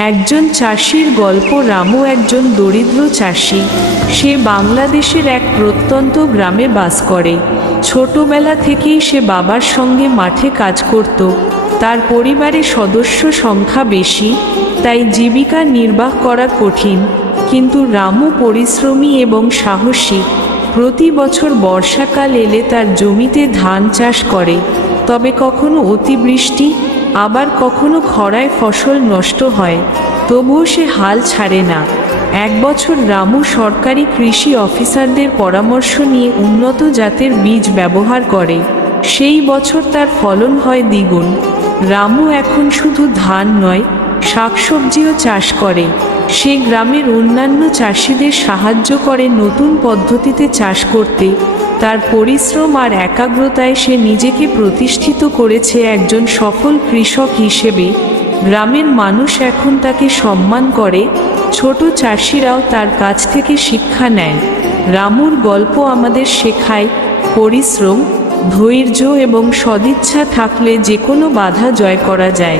একজন চাষির গল্প। রামু একজন দরিদ্র চাষি। সে বাংলাদেশের এক প্রত্যন্ত গ্রামে বাস করে। ছোটবেলা থেকেই সে বাবার সঙ্গে মাঠে কাজ করত। তার পরিবারে সদস্য সংখ্যা বেশি, তাই জীবিকা নির্বাহ করা কঠিন। কিন্তু রামু পরিশ্রমী এবং সাহসী। প্রতি বছর বর্ষাকাল এলে তার জমিতে ধান চাষ করে। তবে কখনো অতিবৃষ্টি, আবার কখনো খরায় ফসল নষ্ট হয়। তবুও সে হাল ছাড়ে না। এক বছর রামু সরকারি কৃষি অফিসারদের পরামর্শ নিয়ে উন্নত জাতের বীজ ব্যবহার করে। সেই বছর তার ফলন হয় দ্বিগুণ। রামু এখন শুধু ধান নয়, শাকসবজিও চাষ করে। সে গ্রামের অন্যান্য চাষিদের সাহায্য করে নতুন পদ্ধতিতে চাষ করতে। তার পরিশ্রম আর একাগ্রতায় সে নিজেকে প্রতিষ্ঠিত করেছে একজন সফল কৃষক হিসেবে। গ্রামের মানুষ এখন তাকে সম্মান করে। ছোট চাষিরাও তার কাছ থেকে শিক্ষা নেয়। রামুর গল্প আমাদের শেখায়, পরিশ্রম, ধৈর্য এবং সদিচ্ছা থাকলে যে কোনো বাধা জয় করা যায়।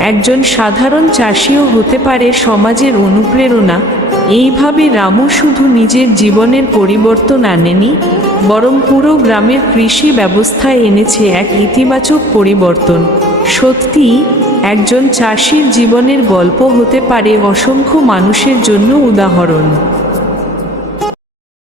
একজন সাধারণ চাষিও হতে পারে সমাজের অনুপ্রেরণা। এইভাবে রামু শুধু নিজের জীবনের পরিবর্তন আনেনি, বরং পুরো গ্রামের কৃষি ব্যবস্থায় এনেছে এক ইতিবাচক পরিবর্তন। সত্যিই, একজন চাষির জীবনের গল্প হতে পারে অসংখ্য মানুষের জন্য উদাহরণ।